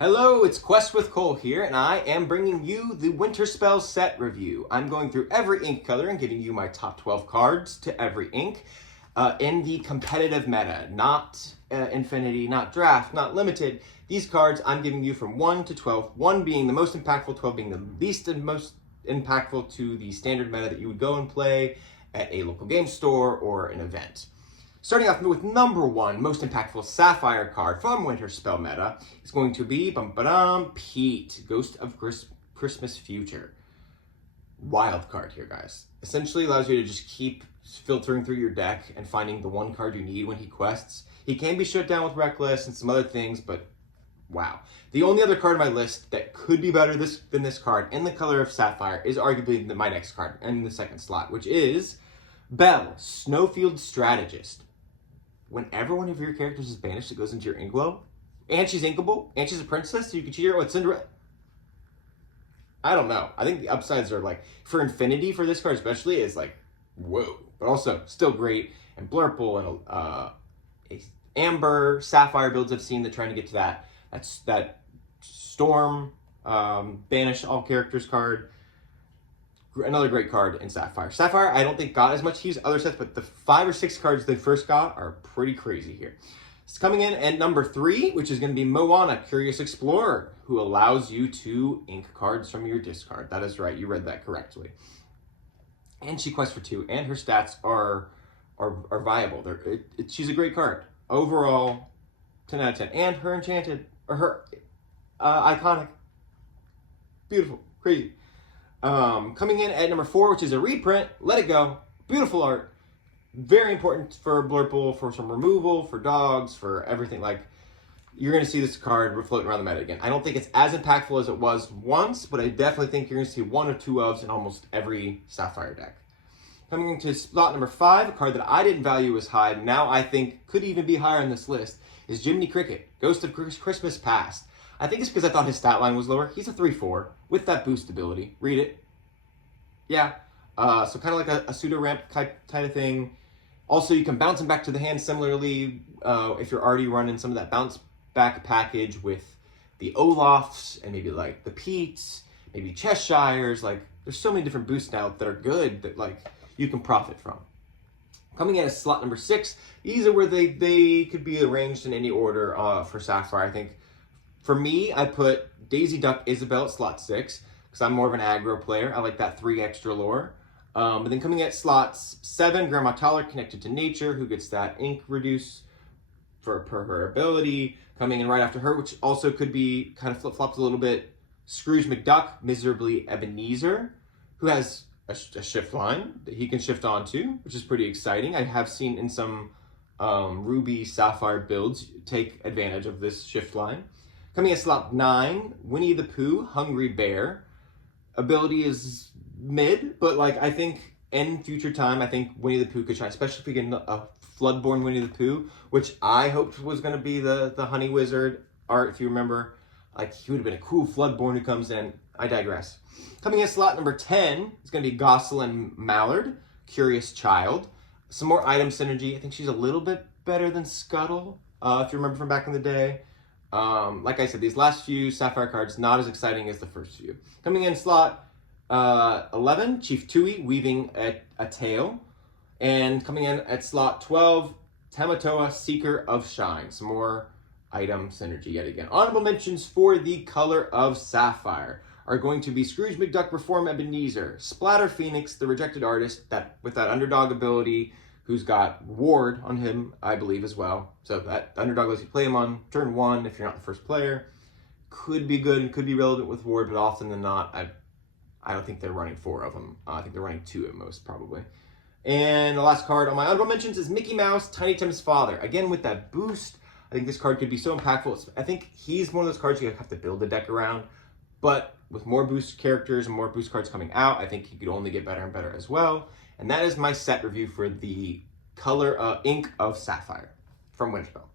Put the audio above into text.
Hello, it's QuestwithKoles here, and I am bringing you the Winterspell set review. I'm going through every ink color and giving you my top 12 cards to every ink in the competitive meta, not Infinity, not Draft, not Limited. These cards I'm giving you from 1 to 12, 1 being the most impactful, 12 being the least and most impactful to the standard meta that you would go and play at a local game store or an event. Starting off with number 1 most impactful Sapphire card from Winterspell meta is going to be Pete, Ghost of Christmas Future. Wild card here, guys. Essentially allows you to just keep filtering through your deck and finding the one card you need when he quests. He can be shut down with Reckless and some other things, but wow. The only other card on my list that could be better than this card in the color of Sapphire is arguably my next card in the second slot, which is Belle, Snowfield Strategist. Whenever one of your characters is banished, it goes into your Inkwell, and she's inkable, and she's a princess, so you can cheat her with Cinderella. I don't know. I think the upsides are like, for Infinity, for this card especially, is like, whoa. But also, still great, and Blurple, and Amber, Sapphire builds I've seen that trying to get to that Storm, banish all characters card. Another great card in Sapphire. Sapphire, I don't think got as much heat as other sets, but the 5 or 6 cards they first got are pretty crazy here. It's coming in at number 3, which is going to be Moana, Curious Explorer, who allows you to ink cards from your discard. That is right, you read that correctly. And she quests for 2, and her stats are viable. She's a great card. Overall, 10 out of 10. And her enchanted, or her iconic. Beautiful, crazy. Coming in at number 4, which is a reprint, Let It Go. Beautiful art. Very important for Blurple, for some removal, for dogs, for everything. Like, you're going to see this card floating around the meta again. I don't think it's as impactful as it was once, but I definitely think you're going to see 1 or 2 ofs in almost every Sapphire deck. Coming into slot number 5, a card that I didn't value as high, now I think could even be higher on this list, is Jiminy Cricket, Ghost of Christmas Past. I think it's because I thought his stat line was lower. He's a 3/4 with that boost ability. Read it. Yeah. So kind of like a pseudo-ramp type of thing. Also, you can bounce him back to the hand similarly if you're already running some of that bounce back package with the Olafs and maybe like the Petes, maybe Cheshires. Like, there's so many different boosts now that are good that like you can profit from. Coming in at slot number 6, these are where they could be arranged in any order for Sapphire. I think for me, I put Daisy Duck Isabel at slot 6 because I'm more of an aggro player. I like that 3 extra lore. But then coming at slots 7, Grandma Toller, Connected to Nature, who gets that ink reduce per her ability. Coming in right after her, which also could be kind of flip-flops a little bit, Scrooge McDuck, Miserably Ebenezer, who has a shift line that he can shift onto, which is pretty exciting. I have seen in some Ruby Sapphire builds take advantage of this shift line. Coming at slot 9, Winnie the Pooh, Hungry Bear. Ability is mid, but like I think in future time, I think Winnie the Pooh could shine, especially if we get a Floodborn Winnie the Pooh, which I hoped was going to be the Honey Wizard art, if you remember. Like, he would have been a cool Floodborn who comes in. I digress. Coming in slot number 10 is going to be Gosselin Mallard, Curious Child. Some more item synergy. I think she's a little bit better than Scuttle, if you remember from back in the day. Like I said, these last few Sapphire cards, not as exciting as the first few. Coming in slot 11, Chief Tui, Weaving a Tail. And coming in at slot 12, Tamatoa, Seeker of Shine. Some more item synergy yet again. Honorable mentions for the color of Sapphire are going to be Scrooge McDuck, Reform Ebenezer, Splatter Phoenix, the Rejected Artist, that with that underdog ability, who's got Ward on him, I believe, as well. So that underdog lets you play him on turn 1 if you're not the first player. Could be good and could be relevant with Ward, but often than not, I don't think they're running 4 of them. I think they're running 2 at most, probably. And the last card on my honorable mentions is Mickey Mouse, Tiny Tim's Father. Again, with that boost, I think this card could be so impactful. I think he's one of those cards you have to build a deck around. But with more boost characters and more boost cards coming out, I think he could only get better and better as well. And that is my set review for the color ink of Sapphire from Winterspell.